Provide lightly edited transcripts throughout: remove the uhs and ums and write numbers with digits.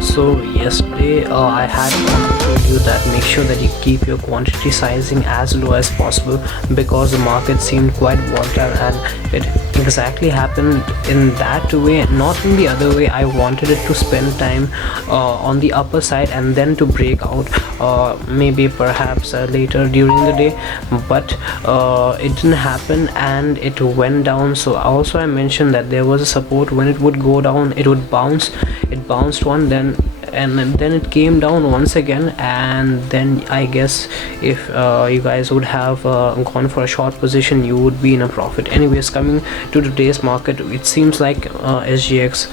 So yesterday I had told you that make sure that you keep your quantity sizing as low as possible, because the market seemed quite volatile and it exactly happened in that way, not in the other way. I wanted it to spend time on the upper side and then to break out maybe perhaps later during the day, but it didn't happen and it went down. So also I mentioned that there was a support. When it would go down, it would bounce. It bounced one, then it came down once again, and then I guess if you guys would have gone for a short position, you would be in a profit. Anyways, coming to today's market, it seems like SGX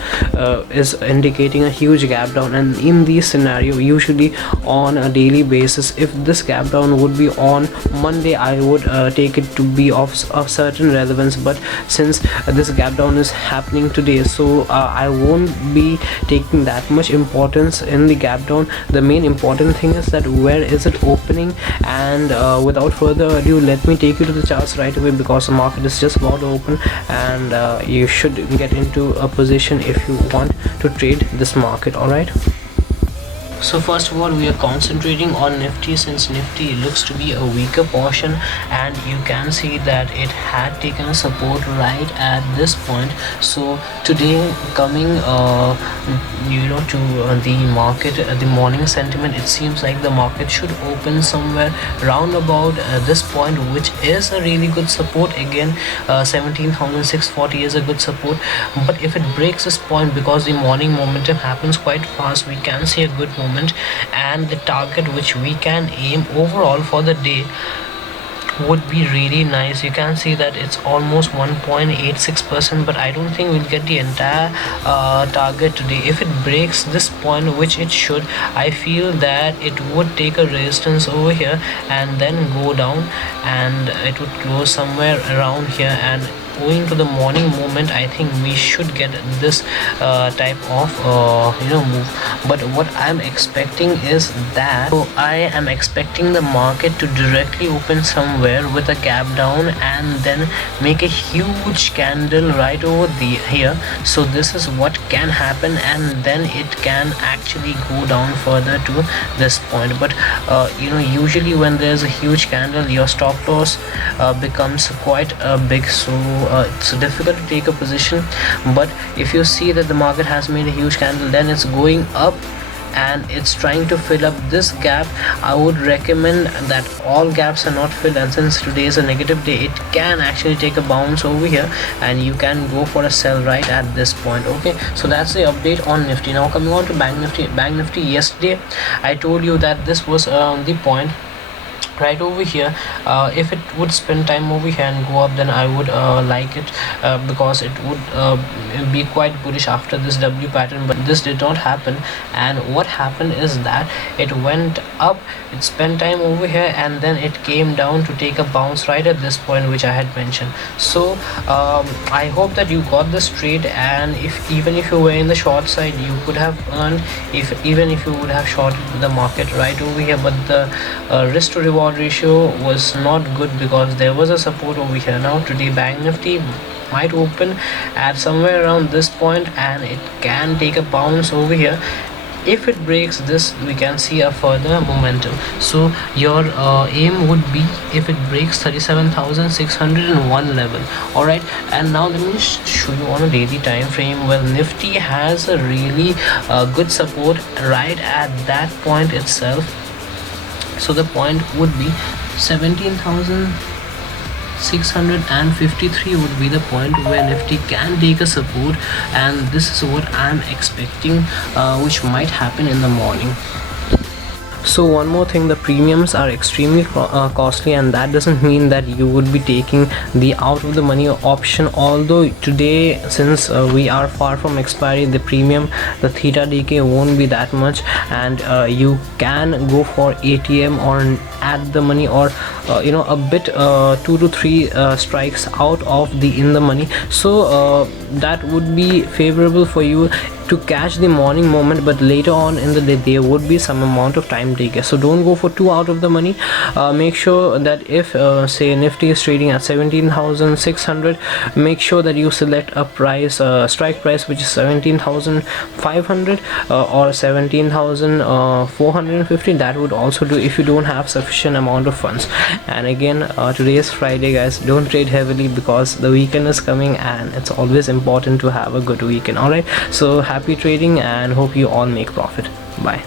is indicating a huge gap down, and in this scenario, usually on a daily basis, if this gap down would be on Monday, I would take it to be of certain relevance. But since this gap down is happening today, so I won't be taking that much importance in the gap down. The main important thing is that where is it opening, and without further ado, let me take you to the charts right away, because the market is just about to open, and you should get into a position if you want to trade this market. All right, so first of all, we are concentrating on Nifty, since Nifty looks to be a weaker portion, and you can see that it had taken a support right at this point. So today, coming to the market, the morning sentiment, it seems like the market should open somewhere round about this point, which is a really good support. Again, 17,640 is a good support, but if it breaks this point, because the morning momentum happens quite fast, we can see a good moment, and the target which we can aim overall for the day would be really nice. You can see that it's almost 1.86%, but I don't think we'll get the entire target today. If it breaks this point, which it should, I feel that it would take a resistance over here and then go down, and it would close somewhere around here, and owing to the morning movement, I think we should get this type of move. But what I'm expecting is that, so I am expecting the market to directly open somewhere with a gap down and then make a huge candle right over here. So this is what can happen, and then it can actually go down further to this point. But usually when there's a huge candle, your stop loss becomes quite big, so it's difficult to take a position. But if you see that the market has made a huge candle, then it's going up and it's trying to fill up this gap, I would recommend that all gaps are not filled, and since today is a negative day, it can actually take a bounce over here and you can go for a sell right at this point. Okay, so that's the update on Nifty. Now coming on to Bank Nifty, yesterday I told you that this was the point right over here. If it would spend time over here and go up, then I would like it, because it would be quite bullish after this W pattern, but this did not happen. And what happened is that it went up, it spent time over here, and then it came down to take a bounce right at this point, which I had mentioned. So I hope that you got this trade, and even if you were in the short side, you could have earned, even if you would have shorted the market right over here. But the risk to reward ratio was not good, because there was a support over here. Now today Bank Nifty might open at somewhere around this point, and it can take a bounce over here. If it breaks this, we can see a further momentum. So your aim would be, if it breaks 37,601 level. All right, and now let me show you on a daily time frame. Well, Nifty has a really good support right at that point itself. So the point would be 17,653 would be the point where Nifty can take a support, and this is what I'm expecting, which might happen in the morning. So one more thing, the premiums are extremely costly, and that doesn't mean that you would be taking the out of the money option. Although today, since we are far from expiry, the premium, the theta decay won't be that much, and you can go for ATM or at the money, or a bit 2 to 3 strikes out of the in the money. So that would be favorable for you to catch the morning moment, but later on in the day there would be some amount of time taken. So don't go for too out of the money. Make sure that if say Nifty is trading at 17,600, make sure that you select a price, strike price, which is 17,500 or 17,450. That would also do if you don't have sufficient amount of funds. And again, today is Friday, guys. Don't trade heavily because the weekend is coming, and it's always important to have a good weekend. All right, so happy trading and hope you all make profit. Bye.